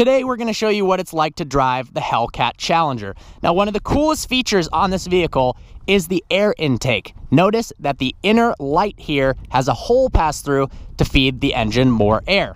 Today we're going to show you what it's like to drive the Hellcat Challenger. Now, one of the coolest features on this vehicle is the air intake. Notice that the inner light here has a hole pass through to feed the engine more air.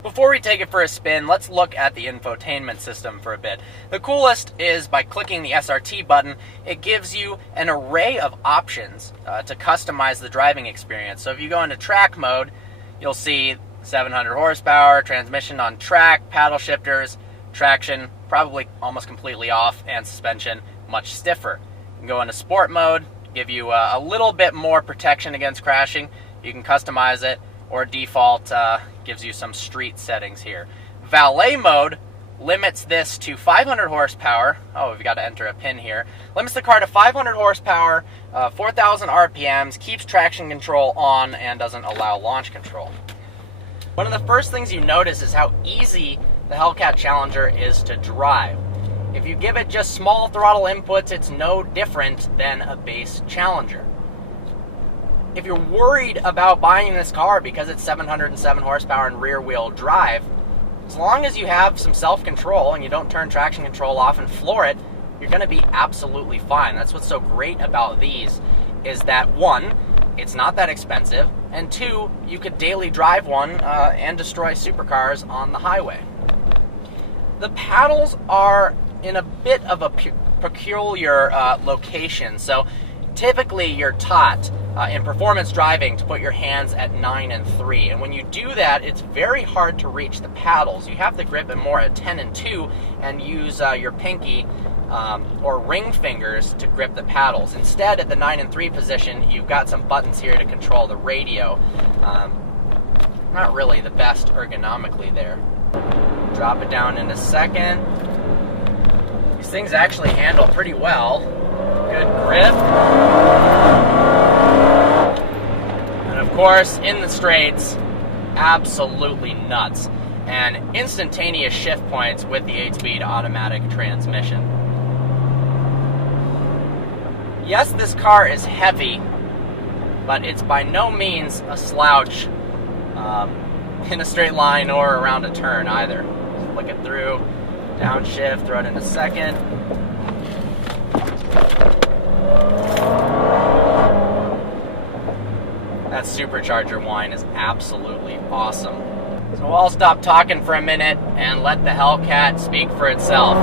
Before we take it for a spin, let's look at the infotainment system for a bit. The coolest is by clicking the SRT button, it gives you an array of options to customize the driving experience. So if you go into track mode, you'll see 700 horsepower, transmission on track, paddle shifters, traction probably almost completely off, and suspension much stiffer. You can go into sport mode, give you a little bit more protection against crashing. You can customize it, or default gives you some street settings here. Valet mode limits this to 500 horsepower. Oh, we've got to enter a pin here. Limits the car to 500 horsepower, 4,000 RPMs, keeps traction control on, and doesn't allow launch control. One of the first things you notice is how easy the Hellcat Challenger is to drive. If you give it just small throttle inputs, it's no different than a base Challenger. If you're worried about buying this car because it's 707 horsepower and rear-wheel drive, as long as you have some self-control and you don't turn traction control off and floor it, you're going to be absolutely fine. That's what's so great about these, is that one, it's not that expensive, and two, you could daily drive one and destroy supercars on the highway. The paddles are in a bit of a peculiar location. So typically you're taught in performance driving to put your hands at 9 and 3, and when you do that, it's very hard to reach the paddles. You have to grip it more at 10 and 2 and use your pinky or ring fingers to grip the paddles. Instead, at the 9 and 3 position, you've got some buttons here to control the radio. Not really the best ergonomically there. Drop it down in a second. These things actually handle pretty well. Good grip. And of course, in the straights, absolutely nuts. And instantaneous shift points with the 8-speed automatic transmission. Yes, this car is heavy, but it's by no means a slouch in a straight line or around a turn either. Just flick it through, downshift, throw it in a second. That supercharger whine is absolutely awesome. So I'll stop talking for a minute and let the Hellcat speak for itself.